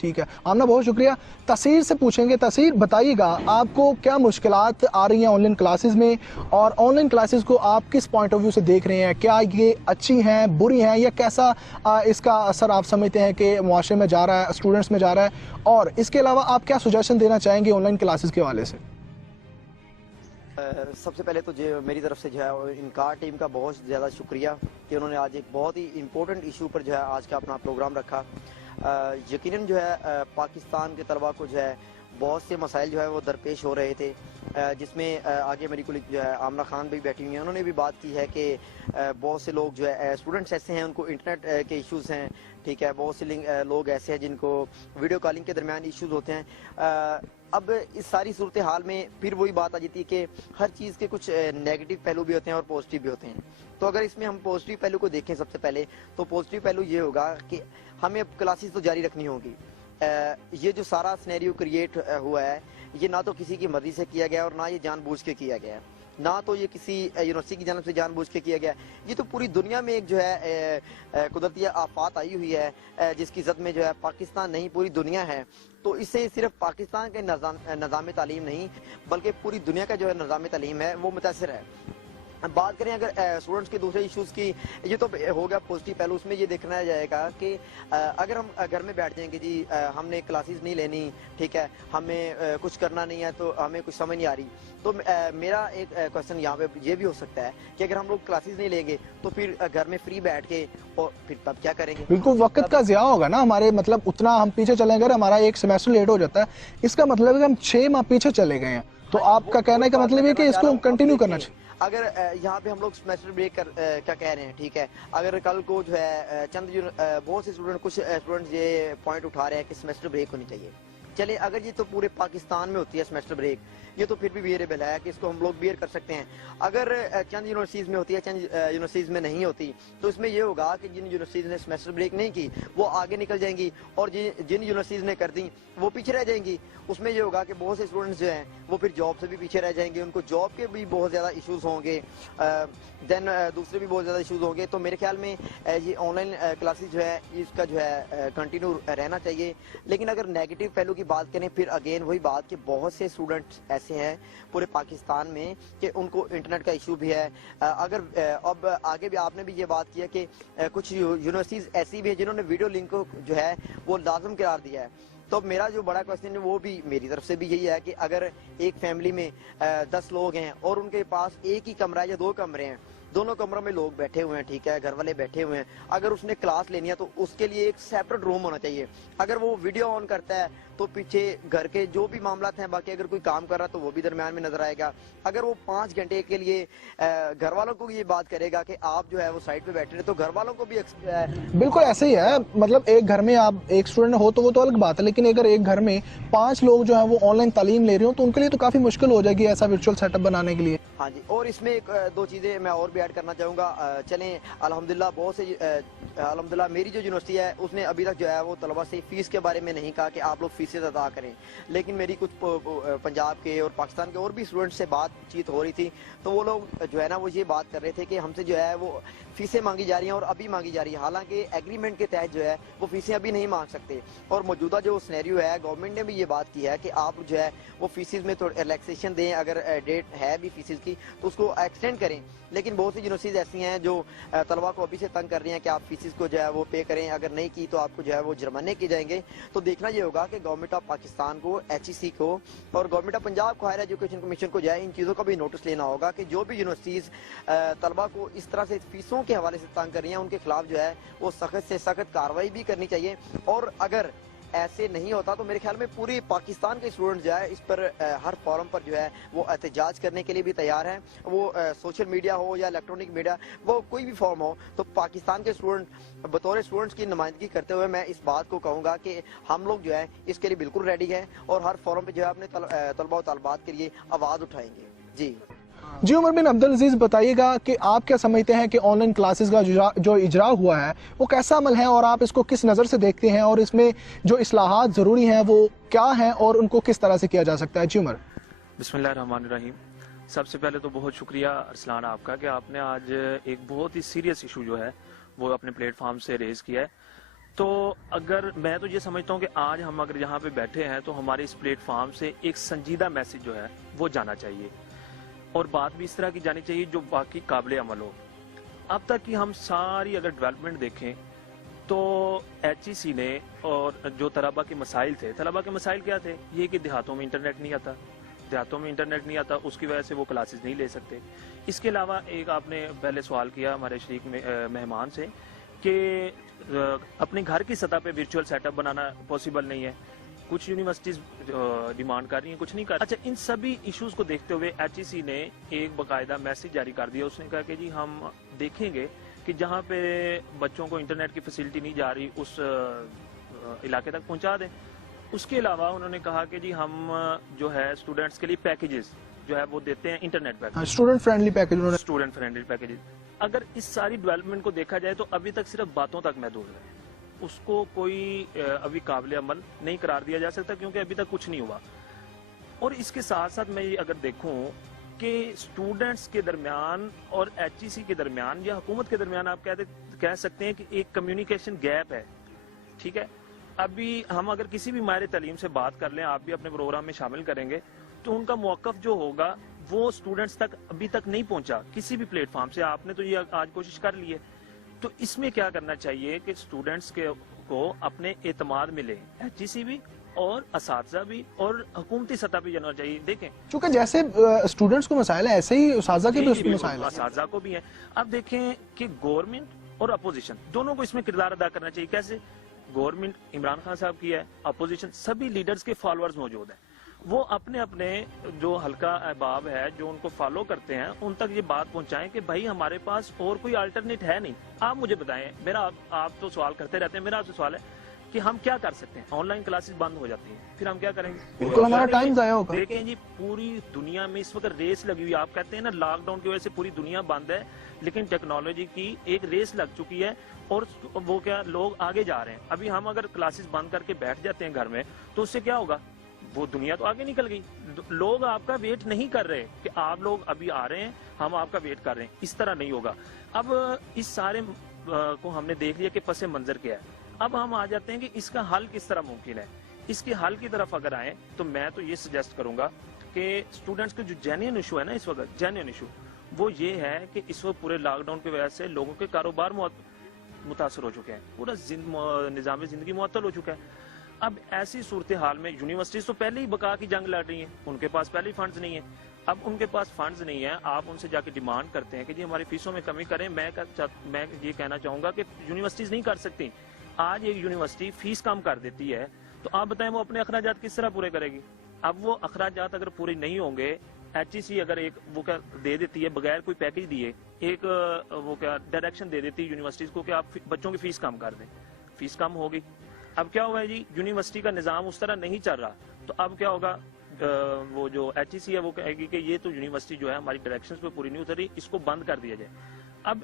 ٹھیک ہے آمنہ، بہت شکریہ. تاثیر سے پوچھیں گے. تاثیر بتائیے گا آپ کو کیا مشکلات آ رہی ہیں آن لائن کلاسز میں، اور آن لائن کلاسز کو آپ کس پوائنٹ آف ویو سے دیکھ رہے ہیں؟ کیا یہ اچھی ہیں، بری ہیں، یا کیسا اس کا اثر آپ سمجھتے ہیں کہ معاشرے میں جا رہا ہے، اسٹوڈنٹس میں جا رہا ہے؟ اور اس کے علاوہ آپ کیا سجیشن دینا چاہیں گے آن لائن کلاسز کے حوالے سے؟ سب سے پہلے تو میری طرف سے جو ہے انکار ٹیم کا بہت زیادہ شکریہ کہ انہوں نے آج ایک بہت ہی امپورٹنٹ ایشو پر جو ہے آج کا اپنا پروگرام رکھا. یقیناً جو ہے پاکستان کے طلباء کو جو ہے بہت سے مسائل جو ہے وہ درپیش ہو رہے تھے، جس میں آگے میری کولیگ جو ہے آمنہ خان بھی بیٹھی ہوئی ہیں، انہوں نے بھی بات کی ہے کہ بہت سے لوگ جو ہے اسٹوڈنٹس ایسے ہیں ان کو انٹرنیٹ کے ایشوز ہیں، ٹھیک ہے، بہت سے لوگ ایسے ہیں جن کو ویڈیو کالنگ کے درمیان ایشوز ہوتے ہیں. اب اس ساری صورتحال میں پھر وہی بات آ جاتی ہے کہ ہر چیز کے کچھ نیگیٹو پہلو بھی ہوتے ہیں اور پازیٹیو بھی ہوتے ہیں. تو اگر اس میں ہم پازیٹیو پہلو کو دیکھیں سب سے پہلے، تو پازیٹیو پہلو یہ ہوگا کہ ہمیں اب کلاسز تو جاری رکھنی ہوگی. یہ جو سارا سینیریو کریٹ ہوا ہے یہ نہ تو کسی کی مرضی سے کیا گیا اور نہ یہ جان بوجھ کے کیا گیا ہے، نہ تو یہ کسی یونیورسٹی کی جانب سے جان بوجھ کے کیا گیا. یہ تو پوری دنیا میں ایک جو ہے قدرتی آفات آئی ہوئی ہے جس کی زد میں جو ہے پاکستان نہیں پوری دنیا ہے. تو اس سے صرف پاکستان کے نظام تعلیم نہیں بلکہ پوری دنیا کا جو ہے نظام تعلیم ہے وہ متاثر ہے. بات کریں اگر اسٹوڈنٹس کے دوسرے ایشوز کی، یہ تو ہو گیا پازیٹیو پہلو. اس میں یہ دیکھنا جائے گا کہ اگر ہم گھر میں بیٹھ جائیں گے جی ہم نے کلاسز نہیں لینی، ٹھیک ہے، ہمیں کچھ کرنا نہیں ہے تو ہمیں کچھ سمجھ نہیں آ رہی، تو میرا ایک کوشچن یہاں پہ یہ بھی ہو سکتا ہے کہ اگر ہم لوگ کلاسز نہیں لیں گے تو پھر گھر میں فری بیٹھ کے اور پھر تب کیا کریں گے؟ بالکل وقت کا ضیاع ہوگا نا ہمارے، مطلب اتنا ہم پیچھے چلیں گے، ہمارا ایک سیمیسٹر لیٹ ہو جاتا ہے، اس کا مطلب ہے کہ ہم 6 ماہ پیچھے چلے گئے ہیں. تو آپ کا کہنے کا مطلب ہے کہ اس کو کنٹینیو کرنا چاہیے. اگر یہاں پہ ہم لوگ سیمیسٹر بریک کیا کہہ رہے ہیں، ٹھیک ہے، اگر کل کو جو ہے چند بہت سے اسٹوڈنٹ، کچھ اسٹوڈنٹ یہ پوائنٹ اٹھا رہے ہیں کہ سیمیسٹر بریک ہونی چاہیے. چلے اگر یہ تو پورے پاکستان میں ہوتی ہے سیمیسٹر بریک، یہ تو پھر بھی بیئریبل ہے کہ اس کو ہم لوگ بیئر کر سکتے ہیں. اگر چند یونیورسٹیز میں ہوتی ہے، چند یونیورسٹیز میں نہیں ہوتی، تو اس میں یہ ہوگا کہ جن یونیورسٹیز نے سیمیسٹر بریک نہیں کی وہ آگے نکل جائیں گی، اور جن یونیورسٹیز نے کر دی وہ پیچھے رہ جائیں گی. اس میں یہ ہوگا کہ بہت سے اسٹوڈنٹس جو ہیں وہ پھر جاب سے بھی پیچھے رہ جائیں گے، ان کو جاب کے بھی بہت زیادہ ایشوز ہوں گے، دین دوسرے بھی بہت زیادہ ایشوز ہوں گے. تو میرے خیال میں یہ آن لائن کلاسز جو ہے اس کا جو ہے کنٹینیو رہنا چاہیے. لیکن اگر نیگیٹو پہلو کی بات کریں پھر اگین وہی بات کہ بہت سے اسٹوڈنٹس ایسے ہیں پورے پاکستان میں کہ ان کو انٹرنیٹ کا ایشو بھی ہے. اگر اب آگے بھی آپ نے بھی یہ بات کیا کہ کچھ یونیورسٹیز ایسی بھی ہیں جنہوں نے ویڈیو لنک کو جو ہے وہ لازم قرار دیا ہے. تو میرا جو بڑا کوشچن ہے وہ بھی میری طرف سے بھی یہی ہے کہ اگر ایک فیملی میں 10 لوگ ہیں اور ان کے پاس ایک ہی کمرہ یا 2 کمرے ہیں، دونوں کمروں میں لوگ بیٹھے ہوئے ہیں، ٹھیک ہے، گھر والے بیٹھے ہوئے ہیں، اگر اس نے کلاس لینی ہے تو اس کے لیے ایک سیپریٹ روم ہونا چاہیے. اگر وہ ویڈیو آن کرتا ہے تو پیچھے گھر کے جو بھی معاملات ہیں باقی اگر کوئی کام کر رہا تو وہ بھی درمیان میں نظر آئے گا. اگر وہ 5 گھنٹے کے لیے گھر والوں کو یہ بات کرے گا کہ آپ جو ہے وہ سائٹ پہ بیٹھے رہے تو گھر والوں کو بھی بالکل ایسے ہی ہے. مطلب ایک گھر میں آپ ایک اسٹوڈنٹ ہو تو وہ تو الگ بات ہے، لیکن اگر ایک گھر میں 5 لوگ جو ہیں وہ آن لائن تعلیم لے رہے ہوں تو ان کے لیے تو کافی مشکل ہو جائے گی ایسا ورچوئل سیٹ اپ بنانے کے لیے. ہاں جی، اور اس میں 2 چیزیں میں اور بھی ایڈ کرنا چاہوں گا. چلیں الحمدللہ بہت سے الحمدللہ میری جو یونیورسٹی ہے اس نے ابھی تک جو ہے وہ طلبہ سے فیس کے بارے میں نہیں کہا کہ آپ لوگ فیسیں ادا کریں، لیکن میری کچھ پنجاب کے اور پاکستان کے اور بھی اسٹوڈنٹ سے بات چیت ہو رہی تھی تو وہ لوگ جو ہے نا وہ یہ بات کر رہے تھے کہ ہم سے جو ہے وہ فیسیں مانگی جا رہی ہیں اور ابھی مانگی جا رہی ہیں، حالانکہ ایگریمنٹ کے تحت جو ہے وہ فیسیں ابھی نہیں مانگ سکتے. اور موجودہ جو سینیریو ہے گورنمنٹ نے بھی یہ بات کی ہے کہ آپ جو ہے وہ فیسز میں تھوڑا ریلیکسیشن دیں، اگر ڈیٹ ہے بھی فیسز کی تو اس کو ایکسٹینڈ کریں. لیکن بہت سی یونیورسٹیز ایسی ہیں جو طلبہ کو ابھی سے تنگ کر رہی ہیں کہ آپ فیسز کو جو ہے وہ پے کریں، اگر نہیں کی تو آپ کو جو ہے وہ جرمانے کیے جائیں گے. تو دیکھنا یہ ہوگا کہ گورنمنٹ آف پاکستان کو، HEC کو اور گورنمنٹ آف پنجاب کو، ہائر ایجوکیشن کمیشن کو جو ہے ان چیزوں کا بھی نوٹس لینا ہوگا کہ جو بھی یونیورسٹیز طلبہ کو اس طرح سے فیسوں کے حوالے سے تنگ کر رہی ہیں ان کے خلاف جو ہے وہ سخت سے سخت کارروائی بھی کرنی چاہیے. اور اگر ایسے نہیں ہوتا تو میرے خیال میں پوری پاکستان کے اسٹوڈنٹ جو ہے اس پر ہر فورم پر جو ہے وہ احتجاج کرنے کے لیے بھی تیار ہیں، وہ سوشل میڈیا ہو یا الیکٹرانک میڈیا، وہ کوئی بھی فارم ہو. تو پاکستان کے اسٹوڈنٹ بطور اسٹوڈنٹس کی نمائندگی کرتے ہوئے میں اس بات کو کہوں گا کہ ہم لوگ جو ہے اس کے لیے بالکل ریڈی ہیں اور ہر فورم پہ جو ہے اپنے طلبہ و طالبات کے لیے آواز اٹھائیں گے. جی عمر بن عبدالعزیز بتائیے گا کہ آپ کیا سمجھتے ہیں کہ آن لائن کلاسز کا جو اجرا ہوا ہے وہ کیسا عمل ہے، اور آپ اس کو کس نظر سے دیکھتے ہیں، اور اس میں جو اصلاحات ضروری ہیں وہ کیا ہیں اور ان کو کس طرح سے کیا جا سکتا ہے؟ جی عمر. بسم اللہ الرحمن الرحیم. سب سے پہلے تو بہت شکریہ ارسلان آپ کا کہ آپ نے آج ایک بہت ہی سیریس ایشو جو ہے وہ اپنے پلیٹ فارم سے ریز کیا ہے. تو اگر میں تو یہ سمجھتا ہوں کہ آج ہم اگر یہاں پہ بیٹھے ہیں تو ہمارے اس پلیٹ فارم سے ایک سنجیدہ میسج جو ہے وہ جانا چاہیے، اور بات بھی اس طرح کی جانی چاہیے جو باقی قابل عمل ہو۔ اب تک کی ہم ساری اگر ڈیولپمنٹ دیکھیں تو ایچ ای سی نے اور جو طلبہ کے مسائل تھے، طلبہ کے مسائل کیا تھے؟ یہ کہ دیہاتوں میں انٹرنیٹ نہیں آتا، اس کی وجہ سے وہ کلاسز نہیں لے سکتے۔ اس کے علاوہ ایک آپ نے پہلے سوال کیا ہمارے شریک مہمان سے کہ اپنے گھر کی سطح پہ ورچوئل سیٹ اپ بنانا پاسبل نہیں ہے، کچھ یونیورسٹیز ڈیمانڈ کر رہی ہیں، کچھ نہیں کر رہی۔ اچھا، ان سبھی ایشوز کو دیکھتے ہوئے ایچ ای سی نے ایک باقاعدہ میسج جاری کر دیا، اس نے کہا کہ جی ہم دیکھیں گے کہ جہاں پہ بچوں کو انٹرنیٹ کی فیسلٹی نہیں جا رہی اس علاقے تک پہنچا دیں۔ اس کے علاوہ انہوں نے کہا کہ جی ہم جو ہے اسٹوڈنٹس کے لیے پیکیجز جو ہے وہ دیتے ہیں، internet package, student friendly package, student friendly packages. اگر اس ساری ڈیولپمنٹ کو دیکھا جائے تو ابھی تک صرف باتوں تک محدود ہے، اس کو کوئی ابھی قابل عمل نہیں قرار دیا جا سکتا کیونکہ ابھی تک کچھ نہیں ہوا۔ اور اس کے ساتھ ساتھ میں یہ اگر دیکھوں کہ اسٹوڈنٹس کے درمیان اور ایچ ای سی کے درمیان یا حکومت کے درمیان آپ کہہ سکتے ہیں کہ ایک کمیونیکیشن گیپ ہے، ٹھیک ہے۔ ابھی ہم اگر کسی بھی ماہر تعلیم سے بات کر لیں، آپ بھی اپنے پروگرام میں شامل کریں گے، تو ان کا موقف جو ہوگا وہ اسٹوڈنٹس تک ابھی تک نہیں پہنچا کسی بھی پلیٹ فارم سے۔ آپ نے تو یہ آج کوشش کر لی ہے، تو اس میں کیا کرنا چاہیے کہ اسٹوڈنٹس کو اپنے اعتماد ملے، ایچ ای سی بھی اور اساتذہ بھی اور حکومتی سطح پہ جانا چاہیے۔ دیکھیں چونکہ جیسے اسٹوڈنٹس کو مسائل ہے ایسے ہی اساتذہ کے بھی اس میں مسائل ہیں، اساتذہ کو بھی ہیں۔ اب دیکھیں کہ گورنمنٹ اور اپوزیشن دونوں کو اس میں کردار ادا کرنا چاہیے۔ کیسے؟ گورنمنٹ عمران خان صاحب کی ہے، اپوزیشن سبھی لیڈرز کے فالوورز موجود ہیں، وہ اپنے اپنے جو حلقہ احباب ہے جو ان کو فالو کرتے ہیں ان تک یہ بات پہنچائیں کہ بھائی ہمارے پاس اور کوئی الٹرنیٹ ہے نہیں۔ آپ مجھے بتائیں، آپ تو سوال کرتے رہتے ہیں، میرا آپ سے سوال ہے کہ ہم کیا کر سکتے ہیں؟ آن لائن کلاسز بند ہو جاتی ہیں، پھر ہم کیا کریں گے؟ بالکل ہمارا ٹائم ضائع ہوگا۔ دیکھیں جی، پوری دنیا میں اس وقت ریس لگی ہوئی، آپ کہتے ہیں نا لاک ڈاؤن کی وجہ سے پوری دنیا بند ہے، لیکن ٹیکنالوجی کی ایک ریس لگ چکی ہے اور وہ کیا لوگ آگے جا رہے ہیں۔ ابھی ہم اگر کلاسز بند کر کے بیٹھ جاتے ہیں گھر میں تو اس سے کیا ہوگا؟ وہ دنیا تو آگے نکل گئی، لوگ آپ کا ویٹ نہیں کر رہے کہ آپ لوگ ابھی آ رہے ہیں ہم آپ کا ویٹ کر رہے ہیں، اس طرح نہیں ہوگا۔ اب اس سارے کو ہم نے دیکھ لیا کہ پس منظر کیا ہے، اب ہم آ جاتے ہیں کہ اس کا حل کس طرح ممکن ہے۔ اس کے حل کی طرف اگر آئیں تو میں تو یہ سجیسٹ کروں گا کہ اسٹوڈنٹس کے جو جینوئن ایشو ہے نا اس وقت، جینوئن ایشو وہ یہ ہے کہ اس وقت پورے لاک ڈاؤن کی وجہ سے لوگوں کے کاروبار متاثر ہو چکے ہیں، پورا نظام زندگی معطل ہو چکا ہے۔ اب ایسی صورتحال میں یونیورسٹیز تو پہلے ہی بقا کی جنگ لڑ رہی ہیں، ان کے پاس پہلے ہی فنڈز نہیں ہیں۔ اب ان کے پاس فنڈز نہیں ہیں، آپ ان سے جا کے ڈیمانڈ کرتے ہیں کہ جی ہماری فیسوں میں کمی کریں۔ میں یہ کہنا چاہوں گا کہ یونیورسٹیز نہیں کر سکتی۔ آج ایک یونیورسٹی فیس کم کر دیتی ہے تو آپ بتائیں وہ اپنے اخراجات کس طرح پورے کرے گی؟ اب وہ اخراجات اگر پورے نہیں ہوں گے، ایچ ای سی اگر ایک وہ کیا دے دیتی ہے بغیر کوئی پیکج دیے، ایک وہ کیا ڈائریکشن دے دیتی ہے یونیورسٹیز کو کہ آپ بچوں کی فیس کم کر دیں، فیس کم ہوگی۔ اب کیا ہوا ہے جی، یونیورسٹی کا نظام اس طرح نہیں چل رہا، تو اب کیا ہوگا؟ وہ جو ایچ ای سی ہے وہ کہے گی کہ یہ تو یونیورسٹی جو ہے ہماری ڈائریکشنز پہ پوری نہیں اتر رہی، اس کو بند کر دیا جائے۔ اب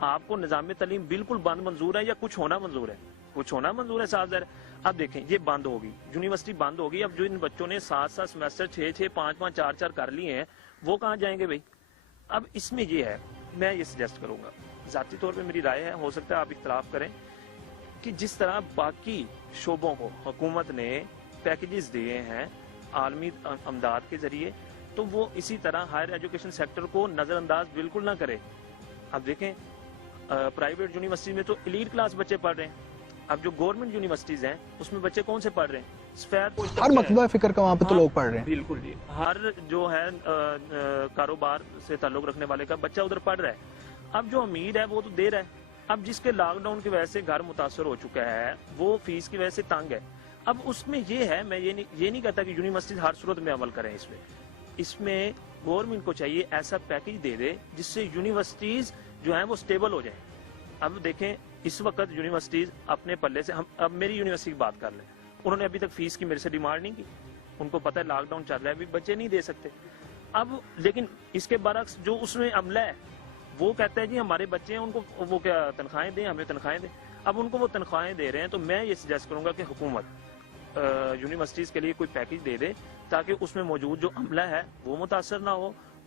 آپ کو نظام تعلیم بالکل بند منظور ہے یا کچھ ہونا منظور ہے؟ کچھ ہونا منظور ہے، صاف ظاہر۔ اب دیکھیں یہ بند ہوگی، یونیورسٹی بند ہوگی، اب جو ان بچوں نے 7 سیمسٹر 6 5 4 کر لیے ہیں وہ کہاں جائیں گے بھائی؟ اب اس میں یہ ہے، میں یہ سجیسٹ کروں گا، ذاتی طور پہ میری رائے ہے، ہو سکتا ہے آپ اختلاف کریں، کہ جس طرح باقی شعبوں کو حکومت نے پیکیجز دیے ہیں عالمی امداد کے ذریعے، تو وہ اسی طرح ہائر ایجوکیشن سیکٹر کو نظر انداز بالکل نہ کرے۔ اب دیکھیں پرائیویٹ یونیورسٹی میں تو ایلیٹ کلاس بچے پڑھ رہے ہیں، اب جو گورنمنٹ یونیورسٹیز ہیں اس میں بچے کون سے پڑھ رہے ہیں؟ سفید ہر مکتبہ فکر کا وہاں پہ تو لوگ پڑھ رہے ہیں، بالکل جی، ہر جو ہے کاروبار سے تعلق رکھنے والے کا بچہ ادھر پڑھ رہا ہے۔ اب جو امیر ہے وہ تو دے رہا ہے، اب جس کے لاک ڈاؤن کی وجہ سے گھر متاثر ہو چکا ہے وہ فیس کی وجہ سے تنگ ہے۔ اب اس میں یہ ہے، میں یہ نہیں کہتا کہ یونیورسٹیز ہر صورت میں عمل کریں، اس میں گورنمنٹ کو چاہیے ایسا پیکج دے دے جس سے یونیورسٹیز جو ہیں وہ سٹیبل ہو جائیں۔ اب دیکھیں اس وقت یونیورسٹیز اپنے پلے سے، اب میری یونیورسٹی کی بات کر لیں، انہوں نے ابھی تک فیس کی میرے سے ڈیمانڈ نہیں کی، ان کو پتہ ہے لاک ڈاؤن چل رہا ہے، ابھی بچے نہیں دے سکتے۔ اب لیکن اس کے برعکس جو اس میں عملہ ہے وہ کہتا ہے جی ہمارے بچے ہیں، ان کو وہ کیا تنخواہیں دیں، ہمیں تنخواہیں دیں۔ اب ان کو وہ تنخواہیں دے رہے ہیں، تو میں یہ سجیسٹ کروں گا کہ حکومت یونیورسٹیز کے لیے کوئی پیکج دے دے تاکہ اس میں موجود جو عملہ ہے وہ متاثر نہ ہو،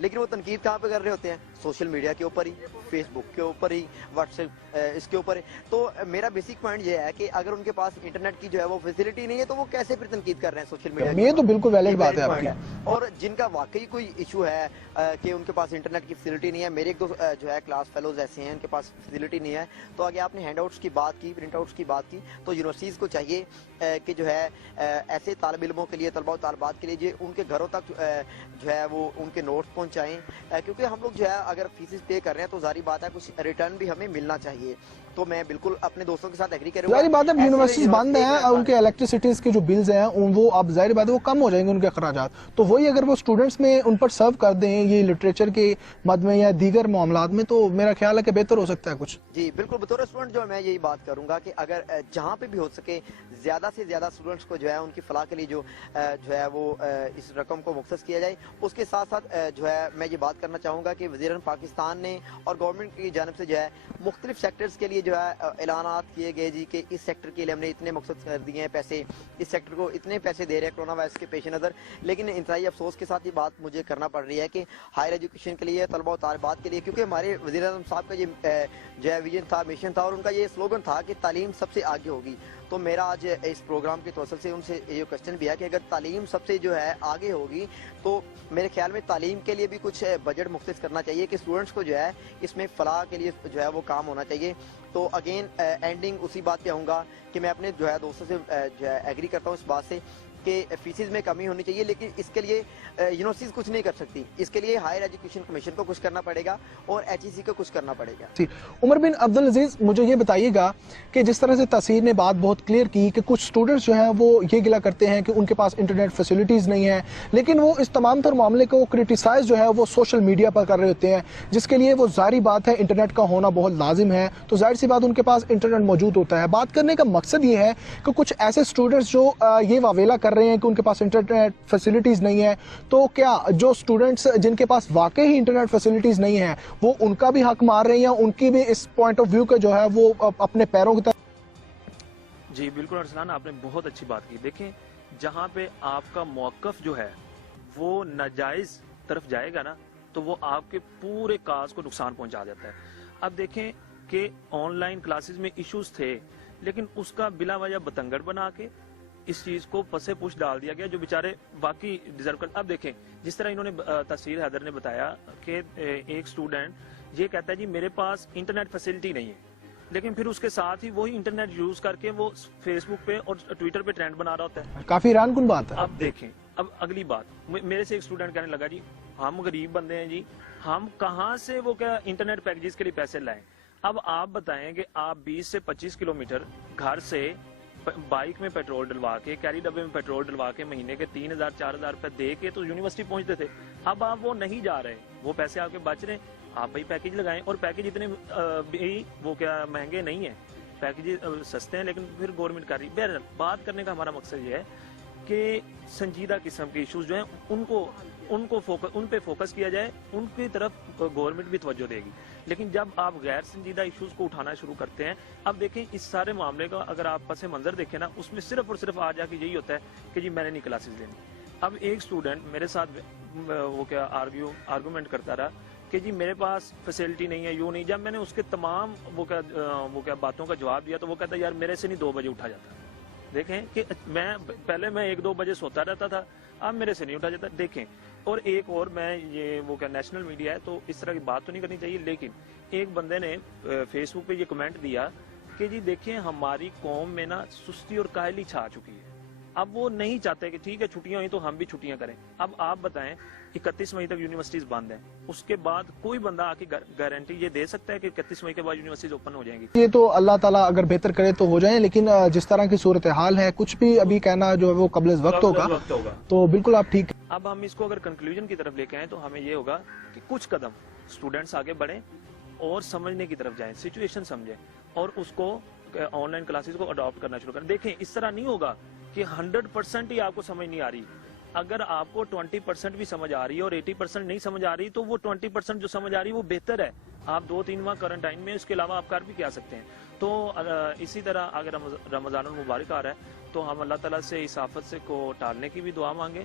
لیکن وہ تنقید کہاں پہ کر رہے ہوتے ہیں؟ سوشل میڈیا کے اوپر ہی، فیس بک کے اوپر ہی، واٹس ایپ اس کے اوپر. تو میرا بیسک پوائنٹ یہ ہے کہ اگر ان کے پاس انٹرنیٹ کی جو ہے وہ فیسلٹی نہیں ہے تو وہ کیسے پھر تنقید کر رہے ہیں سوشل میڈیا؟ یہ تو بالکل ویلڈ بات ہے آپ کی. اور جن کا واقعی کوئی ایشو ہے کہ ان کے پاس انٹرنیٹ کی فیسلٹی نہیں ہے، میرے ایک دو جو ہے کلاس فیلوز ایسے ہیں ان کے پاس فیسلٹی نہیں ہے، تو آگے آپ نے ہینڈ آؤٹس کی بات کی، پرنٹ آؤٹس کی بات کی، تو یونیورسٹیز کو چاہیے کہ جو ہے ایسے طالب علموں کے لیے، طلباء و طالبات کے لیے جو ان کے گھروں تک جو ہے وہ ان کے نوٹس پہنچائیں، کیونکہ ہم لوگ جو ہے اگر فیسز پے کر رہے ہیں تو ظاہری بات ہے کچھ ریٹرن بھی ہمیں ملنا چاہیے. تو میں بالکل اپنے دوستوں کے ساتھ ایگری کروں گا. ظاہر بات ہے یونیورسٹیز بند ہیں، ان کے الیکٹریسٹیز کے جو بلز ہیں وہ اب ظاہر بات ہے وہ کم ہو جائیں گے ان کے اخراجات. تو وہی اگر وہ اسٹوڈنٹس میں ان پر سرو کر دیں یہ لٹریچر کے مد میں یا دیگر معاملات میں، تو میرا خیال ہے کہ بہتر ہو سکتا ہے کچھ. جی بالکل، بطور اسٹوڈنٹ جو میں یہی بات کروں گا کہ اگر جہاں پہ بھی ہو سکے زیادہ سے زیادہ اسٹوڈنٹس کو جو ہے ان کی فلاح کے لیے جو ہے وہ اس رقم کو مختص کیا جائے. اس کے ساتھ ساتھ جو ہے میں یہ بات کرنا چاہوں گا کہ وزیر پاکستان نے اور گورنمنٹ کی جانب سے جو ہے مختلف سیکٹرز کے لیے جو ہے اعلانات کیے گئے جی کہ اس سیکٹر کے لیے ہم نے اتنے مقصد کر دیے ہیں پیسے، اس سیکٹر کو اتنے پیسے دے رہے ہیں کرونا وائرس کے پیش نظر. لیکن انتہائی افسوس کے ساتھ یہ بات مجھے کرنا پڑ رہی ہے کہ ہائر ایجوکیشن کے لیے، طلباء و طالبات کے لیے، کیونکہ ہمارے وزیر اعظم صاحب کا یہ جو ہے ویژن تھا، مشن تھا، اور ان کا یہ سلوگن تھا کہ تعلیم سب سے آگے ہوگی. تو میرا آج اس پروگرام کے توسل سے ان سے یہ کوشچن بھی ہے کہ اگر تعلیم سب سے جو ہے آگے ہوگی تو میرے خیال میں تعلیم کے لیے بھی کچھ بجٹ مختص کرنا چاہیے کہ اسٹوڈنٹس کو جو ہے اس میں فلاح کے لیے جو ہے وہ کام ہونا چاہیے. تو اگین اینڈنگ اسی بات پہ آؤں گا کہ میں اپنے جو ہے دوستوں سے جو ہے ایگری کرتا ہوں اس بات سے کہ فیسز میں کمی ہونی چاہیے، لیکن اس کے لیے یونیورسٹیز کچھ نہیں کر سکتی. اس کے لیے ہائر ایجوکیشن کمیشن کو کچھ کرنا پڑے گا اور ایچ ای سی کو کچھ کرنا پڑے گا. عمر بن عبدالعزیز، مجھے یہ بتائیے گا کہ جس طرح سے تاثیر نے بات بہت کلیئر کی کہ کچھ اسٹوڈنٹس جو ہیں وہ یہ گلا کرتے ہیں کہ ان کے پاس انٹرنیٹ فیسلٹیز نہیں ہیں، لیکن وہ اس تمام تر معاملے کو کرٹیسائز جو ہے وہ سوشل میڈیا پر کر رہے ہوتے ہیں، جس کے لیے وہ ظاہری بات ہے انٹرنیٹ کا ہونا بہت لازم ہے. تو ظاہر سی بات ان کے پاس انٹرنیٹ موجود ہوتا ہے. بات کرنے کا مقصد یہ ہے کہ کچھ ایسے اسٹوڈنٹس جو یہ واویلا کر رہے ہیں کہ ان کے پاس انٹرنیٹ فیسلٹیز نہیں ہے، تو کیا جو اسٹوڈنٹس جن کے پاس واقعی انٹرنیٹ فیسلٹیز نہیں ہیں وہ ان کا بھی حق مار رہے ہیں، ان کی بھی اس پوائنٹ آف ویو کا جو ہے وہ اپنے پیروں کی طرف؟ جی بالکل ارسلان، آپ نے بہت اچھی بات کی. دیکھیں جہاں پہ آپ کا موقف جو ہے وہ ناجائز طرف جائے گا نا تو وہ آپ کے پورے کاز کو نقصان پہنچا دیتا ہے. اب دیکھیں کہ آن لائن کلاسز میں ایشوز تھے، لیکن اس کا بلا وجہ بتنگڑ بنا کے اس چیز کو پسے پوش ڈال دیا گیا جو بیچارے باقی ڈیزرو کر. اب دیکھیں جس طرح انہوں نے تفسیر حیدر نے بتایا کہ ایک سٹوڈنٹ یہ کہتا ہے جی میرے پاس انٹرنیٹ فیسلٹی نہیں ہے، لیکن پھر اس کے ساتھ ہی وہی انٹرنیٹ یوز کر کے وہ فیس بک پہ اور ٹویٹر پہ ٹرینڈ بنا رہا ہوتا ہے. کافی حیران کن بات ہے. اب دیکھیں اب اگلی بات، میرے سے ایک سٹوڈنٹ کہنے لگا جی ہم غریب بندے ہیں جی، ہم کہاں سے وہ کیا انٹرنیٹ پیکجز کے لیے پیسے لائیں. اب آپ بتائیں کہ آپ 20 سے 25 کلومیٹر گھر سے بائک میں پیٹرول ڈلوا کے، کیری ڈبے میں پیٹرول ڈلوا کے مہینے کے 3,000-4,000 روپے دے کے تو یونیورسٹی پہنچتے تھے. اب آپ وہ نہیں جا رہے، وہ پیسے آپ کے بچ رہے ہیں، آپ بھائی پیکج لگائیں. اور پیکج اتنے بھی وہ کیا مہنگے نہیں ہیں، پیکج سستے ہیں، لیکن پھر گورنمنٹ کر رہی. بہرحال بات کرنے کا ہمارا مقصد یہ ہے کہ سنجیدہ قسم کے ایشوز جو ہیں ان پہ فوکس کیا جائے، ان کی طرف گورنمنٹ بھی توجہ دے گی. لیکن جب آپ غیر سنجیدہ ایشوز کو اٹھانا شروع کرتے ہیں، اب دیکھیں اس سارے معاملے کا اگر آپ پس منظر دیکھیں نا، اس میں صرف اور صرف آ جا کے یہی ہوتا ہے کہ جی میں نے نہیں کلاسز لینی. اب ایک سٹوڈنٹ میرے ساتھ وہ کیا آرگومنٹ کرتا رہا کہ جی میرے پاس فیسلٹی نہیں ہے، یوں نہیں. جب میں نے اس کے تمام وہ کیا باتوں کا جواب دیا تو وہ کہتا ہے یار میرے سے نہیں 2 بجے اٹھا جاتا. دیکھیں کہ پہلے میں 1-2 بجے سوتا رہتا تھا، اب میرے سے نہیں اٹھا جاتا. دیکھیں اور ایک اور میں یہ وہ کیا نیشنل میڈیا ہے تو اس طرح کی بات تو نہیں کرنی چاہیے، لیکن ایک بندے نے فیس بک پہ یہ کمنٹ دیا کہ جی دیکھیں ہماری قوم میں نا سستی اور کاہلی چھا چکی ہے. اب وہ نہیں چاہتے کہ ٹھیک ہے چھٹیاں ہوئی تو ہم بھی چھٹیاں کریں. اب آپ بتائیں 31 مئی تک یونیورسٹیز بند ہیں، اس کے بعد کوئی بندہ آ کے گارنٹی یہ دے سکتا ہے کہ 31 مئی کے بعد یونیورسٹیز اوپن ہو جائیں گی؟ یہ تو اللہ تعالیٰ اگر بہتر کرے تو ہو جائیں، لیکن جس طرح کی صورتحال ہے کچھ بھی ابھی کہنا جو ہے وہ قبل وقت ہوگا. تو بالکل آپ ٹھیک. اب ہم اس کو اگر کنکلوژن کی طرف لے کے آئیں تو ہمیں یہ ہوگا کہ کچھ قدم اسٹوڈنٹس آگے بڑھیں اور سمجھنے کی طرف جائیں، سچویشن سمجھیں اور اس کو آن لائن کلاسز کو اڈاپٹ کرنا شروع کریں. دیکھیں اس طرح نہیں ہوگا کہ 100% ہی آپ کو سمجھ نہیں آ رہی. اگر آپ کو 20% بھی سمجھ آ رہی ہے اور 80% نہیں سمجھ آ رہی تو وہ 20% جو سمجھ آ رہی ہے وہ بہتر ہے. آپ 2-3 ماہ کرنٹائن میں اس کے علاوہ آپ کر بھی کیا سکتے ہیں. تو اسی طرح اگر رمضان المبارک آ رہا ہے تو ہم اللہ تعالیٰ سے اس آفت سے کو ٹالنے کی بھی دعا مانگیں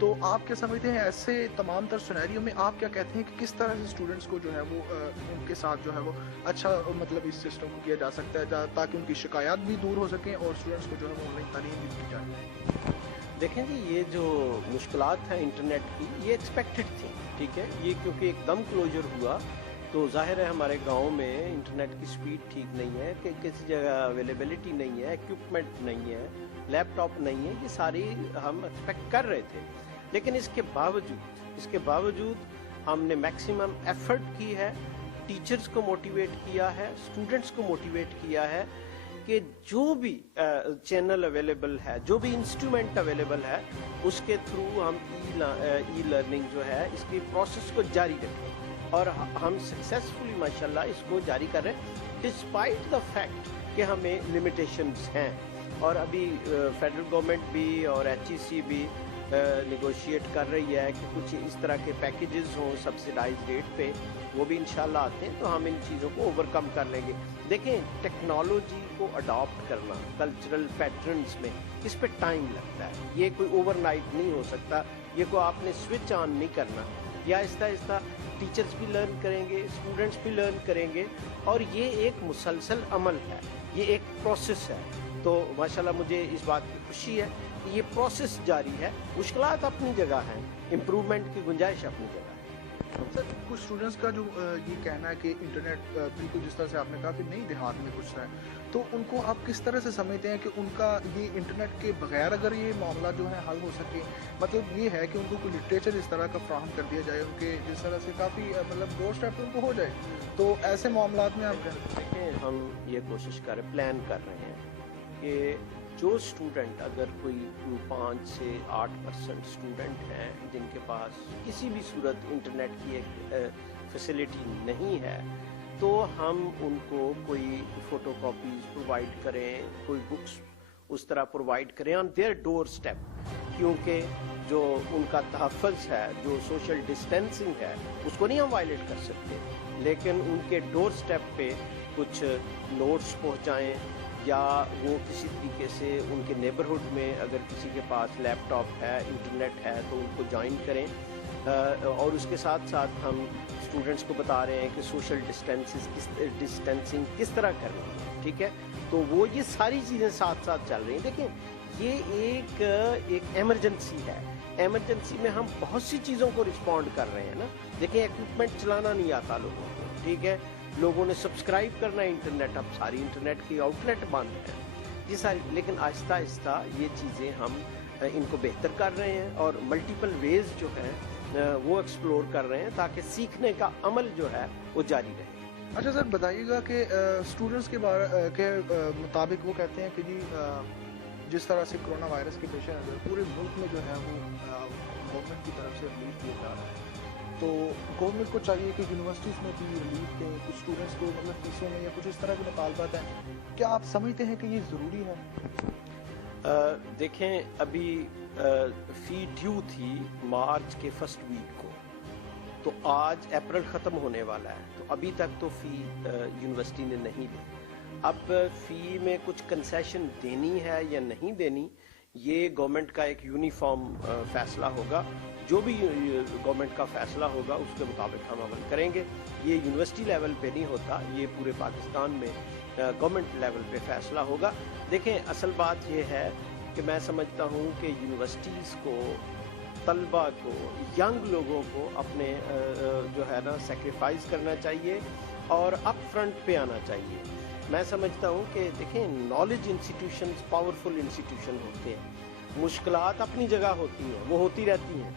تو آپ کیا سمجھتے ہیں ایسے تمام تر سینیریو میں آپ کیا کہتے ہیں کہ کس طرح سے اسٹوڈنٹس کو جو ہے وہ ان کے ساتھ جو ہے وہ اچھا مطلب اس سسٹم کو کیا جا سکتا ہے تاکہ ان کی شکایات بھی دور ہو سکیں اور اسٹوڈنٹس کو جو ہے وہ آن لائن تعلیم بھی دی جائے؟ دیکھیں جی، یہ جو مشکلات ہیں انٹرنیٹ کی یہ ایکسپیکٹڈ تھی، ٹھیک ہے. یہ کیونکہ ایک دم کلوجر ہوا تو ظاہر ہے ہمارے گاؤں میں انٹرنیٹ کی سپیڈ ٹھیک نہیں ہے، کہ کسی جگہ اویلیبلٹی نہیں ہے، ایکوپمنٹ نہیں ہے، لیپ ٹاپ نہیں ہے، یہ ساری ہم ایکسپیکٹ کر رہے تھے. لیکن اس کے باوجود ہم نے میکسیمم ایفرٹ کی ہے، ٹیچرز کو موٹیویٹ کیا ہے، اسٹوڈنٹس کو موٹیویٹ کیا ہے کہ جو بھی چینل اویلیبل ہے، جو بھی انسٹرومنٹ اویلیبل ہے، اس کے تھرو ہم ای لرننگ جو ہے اس کی پروسیس کو جاری رکھیں. اور ہم سکسیسفلی ماشاءاللہ اس کو جاری کر رہے ہیں ڈسپائٹ دا فیکٹ کہ ہمیں لمیٹیشنز ہیں. اور ابھی فیڈرل گورنمنٹ بھی اور HEC بھی نیگوشیٹ کر رہی ہے کہ کچھ اس طرح کے پیکیجز ہوں سبسیڈائز ریٹ پہ، وہ بھی انشاءاللہ آتے ہیں تو ہم ان چیزوں کو اوور کم کر لیں گے. دیکھیں، ٹیکنالوجی کو اڈاپٹ کرنا کلچرل پیٹرنز میں اس پہ ٹائم لگتا ہے. یہ کوئی اوور نائٹ نہیں ہو سکتا، یہ کوئی آپ نے سوئچ آن نہیں کرنا. یہ آہستہ آہستہ ٹیچرز بھی لرن کریں گے، اسٹوڈنٹس بھی لرن کریں گے، اور یہ ایک مسلسل عمل ہے، یہ ایک پروسیس ہے. تو ماشاءاللہ مجھے اس بات کی خوشی ہے کہ یہ پروسیس جاری ہے. مشکلات اپنی جگہ ہیں، امپروومنٹ کی گنجائش اپنی جگہ ہے. سر، کچھ اسٹوڈنٹس کا جو یہ کہنا ہے کہ انٹرنیٹ بالکل جس طرح سے آپ نے کہا کہ نئی دیہات میں کچھ ہے، تو ان کو آپ کس طرح سے سمجھتے ہیں کہ ان کا یہ انٹرنیٹ کے بغیر اگر یہ معاملہ جو ہے حل ہو سکے؟ مطلب یہ ہے کہ ان کو کوئی لٹریچر اس طرح کا فراہم کر دیا جائے، ان کے جس طرح سے کافی مطلب ڈور اسٹیپ ان کو ہو جائے. تو ایسے معاملات میں آپ دیکھیں، ہم یہ کوشش کر رہے، پلان کر رہے ہیں کہ جو اسٹوڈنٹ، اگر کوئی 5 سے 8% اسٹوڈنٹ ہیں جن کے پاس کسی بھی صورت انٹرنیٹ کی ایک فیسلٹی نہیں ہے، تو ہم ان کو کوئی فوٹو کاپیز پرووائڈ کریں، کوئی بکس اس طرح پرووائڈ کریں آن دیئر ڈور اسٹیپ. کیونکہ جو ان کا تحفظ ہے، جو سوشل ڈسٹینسنگ ہے، اس کو نہیں ہم وائلیٹ کر سکتے، لیکن ان کے ڈور اسٹیپ پہ کچھ نوٹس پہنچائیں، یا وہ کسی طریقے سے ان کے نیبرہڈ میں اگر کسی کے پاس لیپ ٹاپ ہے، انٹرنیٹ ہے، تو ان کو جوائن کریں. اور اس کے ساتھ ساتھ ہم اسٹوڈنٹس کو بتا رہے ہیں کہ سوشل ڈسٹینسنگ کس طرح کرنی ہے، ٹھیک ہے. تو وہ یہ ساری چیزیں ساتھ ساتھ چل رہی ہیں. دیکھیں، یہ ایک ایمرجنسی ہے. ایمرجنسی میں ہم بہت سی چیزوں کو رسپونڈ کر رہے ہیں نا. دیکھیں، ایکوپمنٹ چلانا نہیں آتا لوگوں کو، ٹھیک ہے، لوگوں نے سبسکرائب کرنا ہے انٹرنیٹ، اب ساری انٹرنیٹ کی آؤٹ لیٹ بند ہے، یہ ساری. لیکن آہستہ آہستہ یہ چیزیں ہم ان کو بہتر کر رہے ہیں اور ملٹیپل ویز جو ہیں وہ ایکسپلور کر رہے ہیں تاکہ سیکھنے کا عمل جو ہے وہ جاری رہے. اچھا سر، بتائیے گا کہ اسٹوڈنٹس کے مطابق وہ کہتے ہیں کہ جی جس طرح سے کرونا وائرس کے پیش نظر پورے ملک میں جو ہے وہ گورنمنٹ کی طرف سے ریلیف دیا جا رہا ہے، تو گورنمنٹ کو چاہیے کہ یونیورسٹیز میں بھی ریلیف دیں کچھ اسٹوڈنٹس کو، مطلب فیسوں میں یا کچھ اس طرح کے مطالبات ہیں. کیا آپ سمجھتے ہیں کہ یہ ضروری ہے؟ دیکھیں، ابھی فی ڈیو تھی مارچ کے فرسٹ ویک کو، تو آج اپریل ختم ہونے والا ہے، تو ابھی تک تو فی یونیورسٹی نے نہیں دی. اب فی میں کچھ کنسیشن دینی ہے یا نہیں دینی، یہ گورنمنٹ کا ایک یونیفارم فیصلہ ہوگا. جو بھی گورنمنٹ کا فیصلہ ہوگا اس کے مطابق ہم عمل کریں گے. یہ یونیورسٹی لیول پہ نہیں ہوتا، یہ پورے پاکستان میں گورنمنٹ لیول پہ فیصلہ ہوگا. دیکھیں، اصل بات یہ ہے کہ میں سمجھتا ہوں کہ یونیورسٹیز کو، طلبہ کو، ینگ لوگوں کو اپنے جو ہے نا سیکریفائز کرنا چاہیے اور اپ فرنٹ پہ آنا چاہیے. میں سمجھتا ہوں کہ دیکھیں، نالج انسٹیٹیوشنز پاورفل انسٹیٹیوشن ہوتے ہیں. مشکلات اپنی جگہ ہوتی ہیں، وہ ہوتی رہتی ہیں.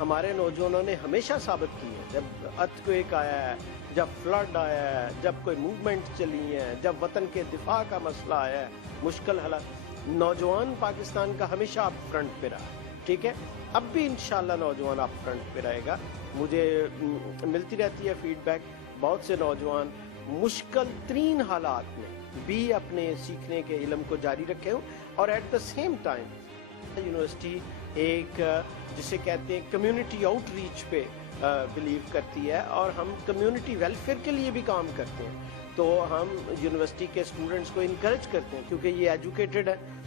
ہمارے نوجوانوں نے ہمیشہ ثابت کی ہے، جب ارتھکویک آیا ہے، جب فلڈ آیا ہے، جب کوئی موومنٹ چلی ہے، جب وطن کے دفاع کا مسئلہ آیا ہے، مشکل حالات، نوجوان پاکستان کا ہمیشہ اپ فرنٹ پہ رہا، ٹھیک ہے. اب بھی انشاءاللہ نوجوان اپ فرنٹ پہ رہے گا. مجھے ملتی رہتی ہے فیڈ بیک، بہت سے نوجوان مشکل ترین حالات میں بھی اپنے سیکھنے کے علم کو جاری رکھے ہوں، اور at the same time university ایک جسے کہتے ہیں کمیونٹی آؤٹ ریچ پہ بلیو کرتی ہے، اور ہم کمیونٹی ویلفیئر کے لیے بھی کام کرتے ہیں. تو ہم یونیورسٹی کے اسٹوڈنٹس کو انکریج کرتے ہیں، کیونکہ یہ ایجوکیٹڈ ہے،